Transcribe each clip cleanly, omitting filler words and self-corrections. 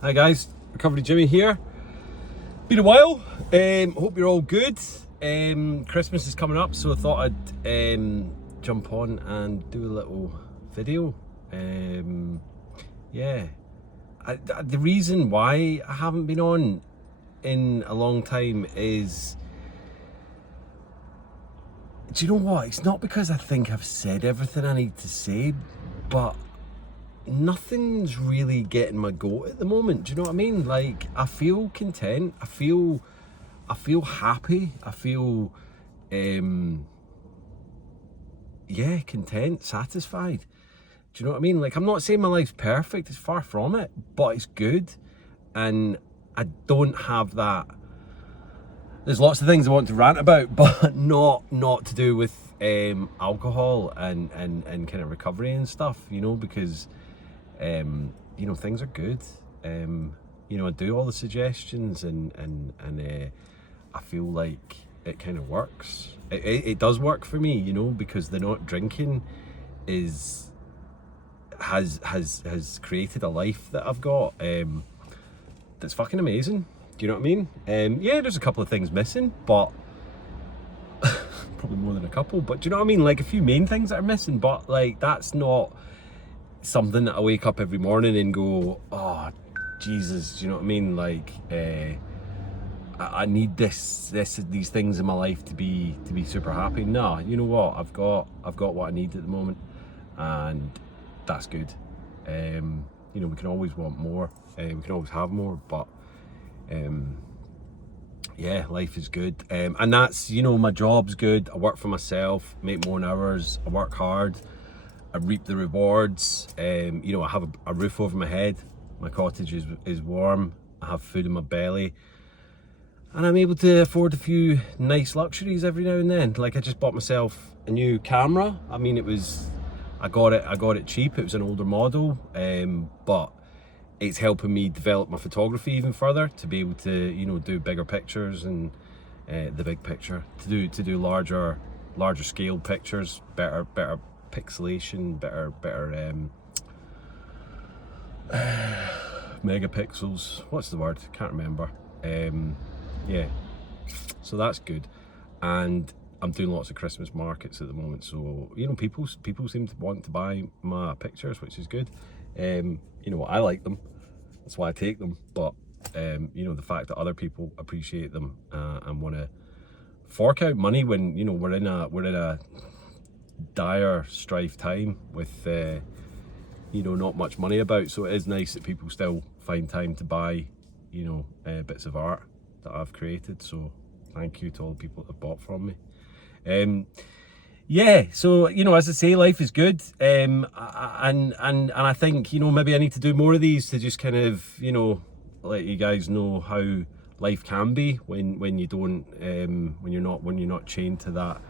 Hi guys, Recovery Jimmy here. Been a while. Hope you're all good. Christmas is coming up, so I thought I'd jump on and do a little video. The reason why I haven't been on in a long time is, do you know what? It's not because I think I've said everything I need to say, but nothing's really getting my goat at the moment. Do you know what I mean? Like, I feel content. I feel happy. I feel content, satisfied. Do you know what I mean? Like, I'm not saying my life's perfect, it's far from it, but it's good. And I don't have that. There's lots of things I want to rant about, but not to do with alcohol and kind of recovery and stuff, you know, because things are good. I do all the suggestions and I feel like it kind of works. It does work for me, you know, because the not drinking has created a life that I've got that's fucking amazing. Do you know what I mean? There's a couple of things missing, but probably more than a couple, but do you know what I mean? Like, a few main things that are missing, but like, that's not something that I wake up every morning and go, oh Jesus, do you know what I mean? Like, I need these things in my life to be super happy. Nah, you know what? I've got what I need at the moment, and that's good. We can always want more. We can always have more, but life is good. And that's, my job's good. I work for myself, make my own hours. I work hard. I reap the rewards. I have a roof over my head. My cottage is warm. I have food in my belly. And I'm able to afford a few nice luxuries every now and then. Like, I just bought myself a new camera. I mean, I got it cheap. It was an older model, but it's helping me develop my photography even further, to be able to, do bigger pictures and the big picture, to do larger scale pictures, better pixelation, better megapixels. What's the word? Can't remember. So that's good. And I'm doing lots of Christmas markets at the moment, so people seem to want to buy my pictures, which is good. I like them, that's why I take them. But the fact that other people appreciate them and want to fork out money when we're in a dire strife time with not much money about, so it is nice that people still find time to buy bits of art that I've created. So thank you to all the people that have bought from me. So as I say, life is good, and I think maybe I need to do more of these to just kind of let you guys know how life can be when you don't when you're not chained to that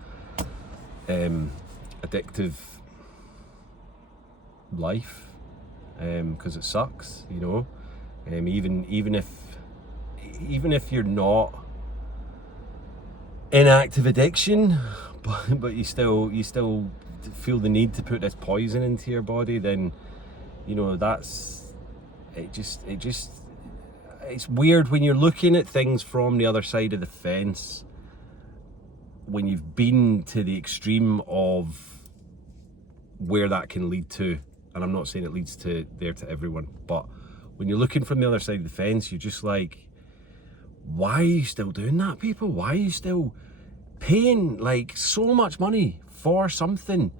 addictive life, because it sucks, even if you're not in active addiction, but you still feel the need to put this poison into your body, then that's it's weird when you're looking at things from the other side of the fence, when you've been to the extreme of where that can lead to. And I'm not saying it leads to everyone, but when you're looking from the other side of the fence, you're just like, why are you still doing that, people? Why are you still paying like so much money for something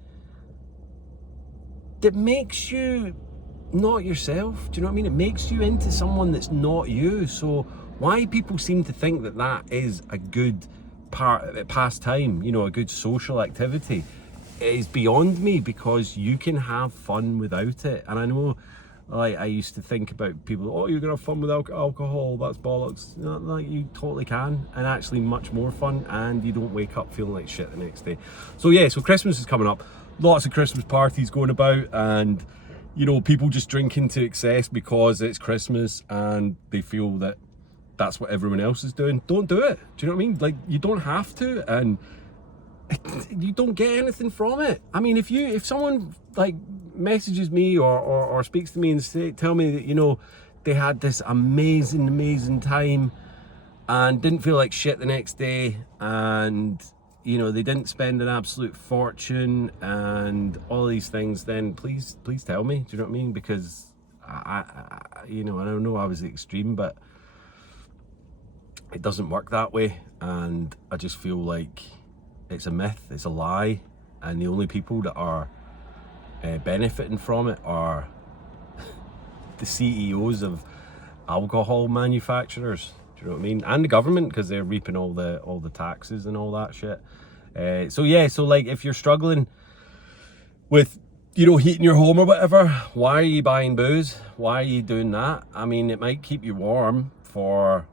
that makes you not yourself? Do you know what I mean? It makes you into someone that's not you. So why people seem to think that is a good pastime, a good social activity, is beyond me, because you can have fun without it. And I know, like, I used to think about people, oh, you're gonna have fun without alcohol, that's bollocks. No, like, you totally can, and actually much more fun, and you don't wake up feeling like shit the next day. So Christmas is coming up, lots of Christmas parties going about, and people just drinking to excess because it's Christmas and they feel that that's what everyone else is doing. Don't do it. Do you know what I mean? Like, you don't have to, and you don't get anything from it. I mean, if someone like messages me or speaks to me and tell me that they had this amazing time and didn't feel like shit the next day, and you know, they didn't spend an absolute fortune and all these things, then please tell me. Do you know what I mean? Because I you know, I don't know, I was the extreme, but it doesn't work that way, and I just feel like it's a myth, it's a lie, and the only people that are benefiting from it are the CEOs of alcohol manufacturers. Do you know what I mean? And the government, because they're reaping all the taxes and all that shit. So yeah, so like if you're struggling with, you know, heating your home or whatever, why are you buying booze? Why are you doing that? I mean, it might keep you warm for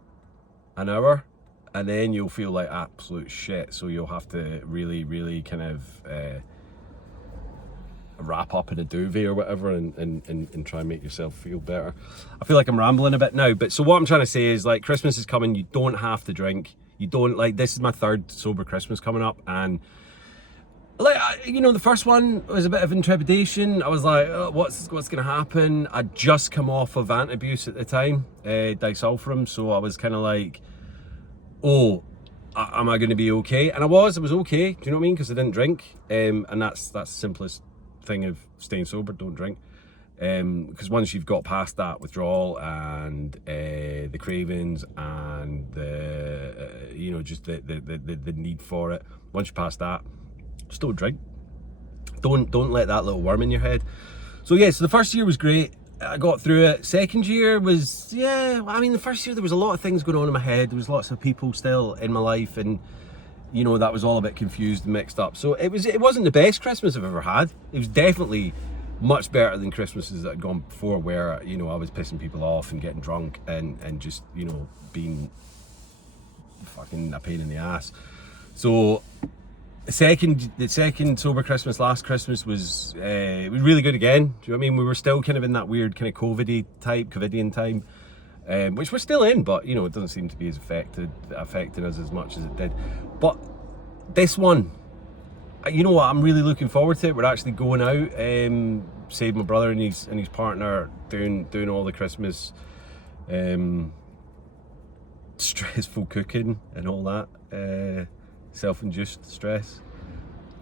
an hour, and then you'll feel like absolute shit. So you'll have to really kind of wrap up in a duvet or whatever and try and make yourself feel better. I feel like I'm rambling a bit now, but so what I'm trying to say is, like, Christmas is coming. You don't have to drink. You don't, like, this is my third sober Christmas coming up, and like, you know, the first one was a bit of intrepidation. I was like, oh, what's gonna happen? I'd just come off of Antabuse at the time, disulfiram, so I was kind of like, oh, am I gonna be okay? And I was okay. Do you know what I mean? Because I didn't drink, and that's the simplest thing of staying sober. Don't drink, because once you've got past that withdrawal and the cravings and the you know, just the need for it, once you pass that, just don't drink. Don't let that little worm in your head. So yeah, so the first year was great. I got through it. Second year was, yeah, I mean, the first year there was a lot of things going on in my head. There was lots of people still in my life, and you know, that was all a bit confused and mixed up. So it wasn't the best Christmas I've ever had. It was definitely much better than Christmases that had gone before, where, you know, I was pissing people off and getting drunk and just, you know, being fucking a pain in the ass. So the second sober Christmas, last Christmas, was it was really good again. Do you know what I mean? We were still kind of in that weird kind of COVIDian time, which we're still in, but you know, it doesn't seem to be as affecting us as much as it did. But this one, you know what, I'm really looking forward to it. We're actually going out, saving my brother and his partner, doing all the Christmas stressful cooking and all that, self-induced stress.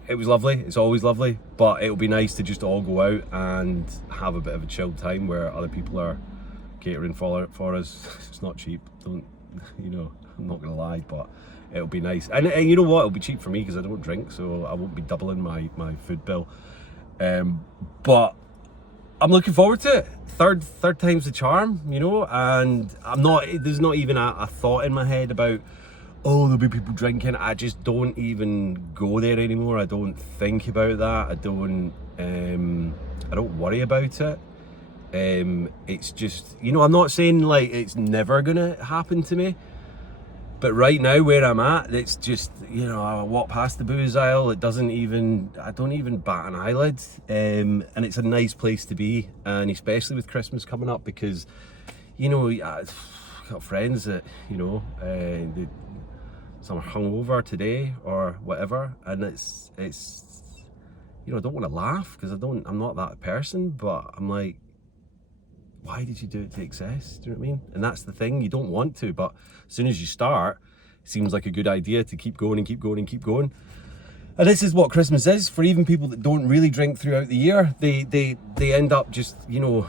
It was lovely. It's always lovely, but it'll be nice to just all go out and have a bit of a chilled time where other people are catering for us. It's not cheap, don't, you know, I'm not gonna lie, but it'll be nice. And you know what, it'll be cheap for me because I don't drink, so I won't be doubling my food bill. But I'm looking forward to it. Third time's the charm, you know, and there's not even a thought in my head about, oh, there'll be people drinking. I just don't even go there anymore. I don't think about that. I don't worry about it. It's just, you know, I'm not saying like it's never gonna happen to me, but right now where I'm at, it's just, you know, I walk past the booze aisle, I don't even bat an eyelid, and it's a nice place to be, and especially with Christmas coming up, because, you know, I've got friends that, you know, some are hungover today or whatever, and it's you know, I don't want to laugh because I'm not that person, but I'm like, why did you do it to excess? Do you know what I mean? And that's the thing, you don't want to, but as soon as you start, it seems like a good idea to keep going and keep going and keep going. And this is what Christmas is for even people that don't really drink throughout the year. They end up just, you know,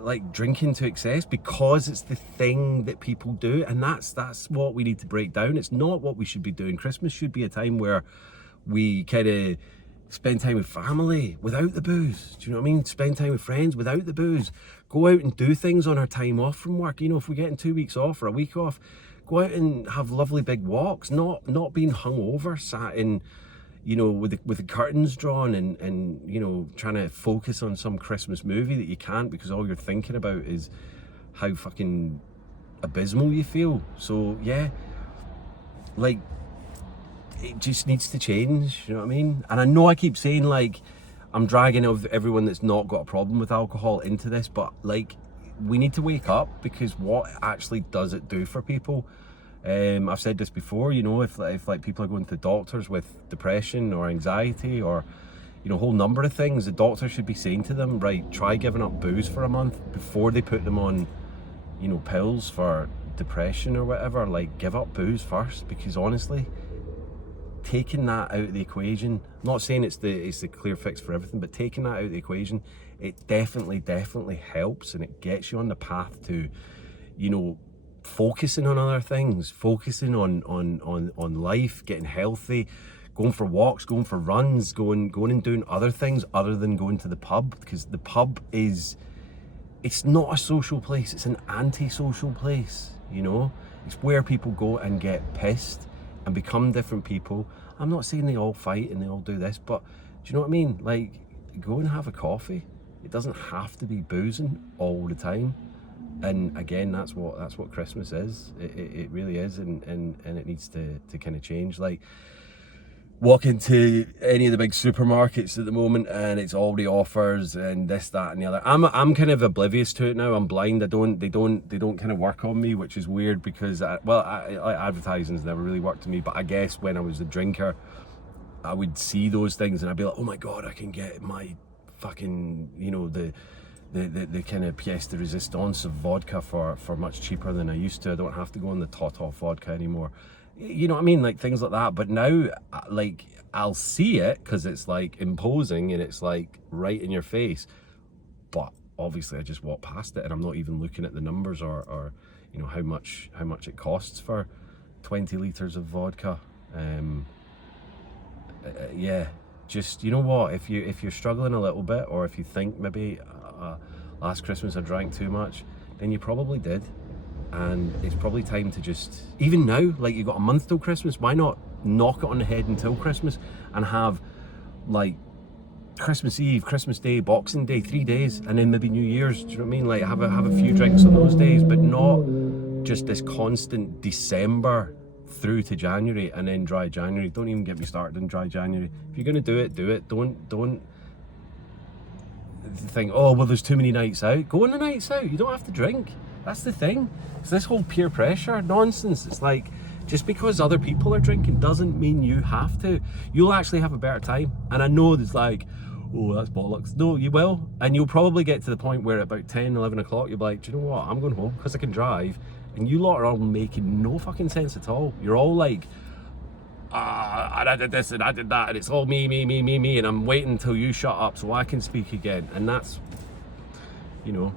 like drinking to excess because it's the thing that people do, and that's what we need to break down. It's not what we should be doing. Christmas should be a time where we kind of spend time with family without the booze. Do you know what I mean? Spend time with friends without the booze. Go out and do things on our time off from work. You know, if we're getting 2 weeks off or a week off, go out and have lovely big walks, not being hungover, sat in, you know, with the curtains drawn and you know, trying to focus on some Christmas movie that you can't because all you're thinking about is how fucking abysmal you feel. So yeah, like, it just needs to change, you know what I mean? And I know I keep saying, like, I'm dragging everyone that's not got a problem with alcohol into this, but like, we need to wake up, because what actually does it do for people? I've said this before, you know, if like people are going to doctors with depression or anxiety or, you know, a whole number of things, the doctor should be saying to them, right, try giving up booze for a month before they put them on you know, pills for depression or whatever, like give up booze first, because honestly, taking that out of the equation, I'm not saying it's the clear fix for everything, but taking that out of the equation, it definitely helps, and it gets you on the path to, you know, focusing on other things, focusing on life, getting healthy, going for walks, going for runs, going and doing other things other than going to the pub, because the pub it's not a social place, it's an anti-social place, you know? It's where people go and get pissed and become different people. I'm not saying they all fight and they all do this, but do you know what I mean? Like, go and have a coffee. It doesn't have to be boozing all the time. And again, that's what Christmas is. It really is, and it needs to kind of change. Like, walk into any of the big supermarkets at the moment and it's all the offers and this, that and the other. I'm kind of oblivious to it now. I'm blind. They don't kind of work on me, which is weird, because advertising's never really worked on me, but I guess when I was a drinker, I would see those things and I'd be like, oh my god, I can get my fucking, you know, the kind of pièce de résistance of vodka for much cheaper than I used to. I don't have to go on the Totov vodka anymore. You know what I mean? Like, things like that. But now, like, I'll see it because it's like imposing and it's like right in your face. But obviously I just walk past it and I'm not even looking at the numbers or you know, how much it costs for 20 litres of vodka. Yeah, just, you know what, if you're struggling a little bit, or if you think maybe last Christmas I drank too much, then you probably did, and it's probably time to just, even now, like, you've got a month till Christmas, why not knock it on the head until Christmas and have like Christmas Eve, Christmas Day, Boxing Day, 3 days, and then maybe New Year's, do you know what I mean? Like, have a few drinks on those days, but not just this constant December through to January and then dry January. Don't even get me started on dry January. If you're gonna do it, do it. Don't think, oh well, there's too many nights out. Go on the nights out. You don't have to drink. That's the thing. It's this whole peer pressure nonsense. It's like, just because other people are drinking doesn't mean you have to. You'll actually have a better time. And I know there's like, oh, that's bollocks. No, you will. And you'll probably get to the point where at about 10, 11 o'clock, you'll be like, do you know what? I'm going home because I can drive. And you lot are all making no fucking sense at all. You're all like, and I did this and I did that, and it's all me, and I'm waiting until you shut up so I can speak again. And that's, you know,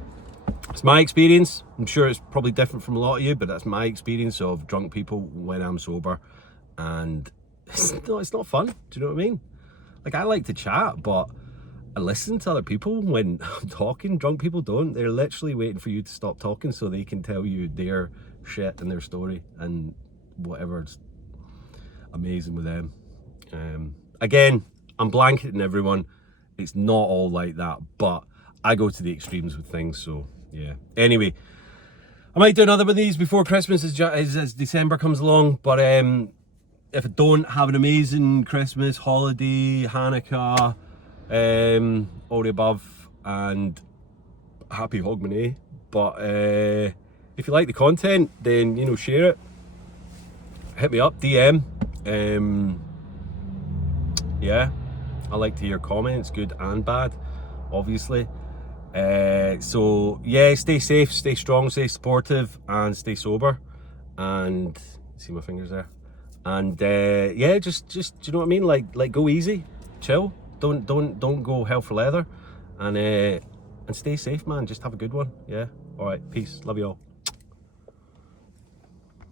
it's my experience. I'm sure it's probably different from a lot of you, but that's my experience of drunk people when I'm sober. And it's not fun. Do you know what I mean? Like, I like to chat, but I listen to other people when I'm talking. Drunk people don't. They're literally waiting for you to stop talking so they can tell you their shit and their story and whatever's amazing with them. Again, I'm blanketing everyone. It's not all like that, but I go to the extremes with things, so yeah. Anyway, I might do another one of these before Christmas as December comes along, but if I don't, have an amazing Christmas, holiday, Hanukkah, all the above, and happy Hogmanay. But if you like the content, then, you know, share it, hit me up, DM. Yeah, I like to hear comments, good and bad, obviously. So yeah, stay safe, stay strong, stay supportive, and stay sober. And see my fingers there. And yeah, just do you know what I mean? Like go easy, chill. Don't go hell for leather, and stay safe, man. Just have a good one. Yeah. All right. Peace. Love you all.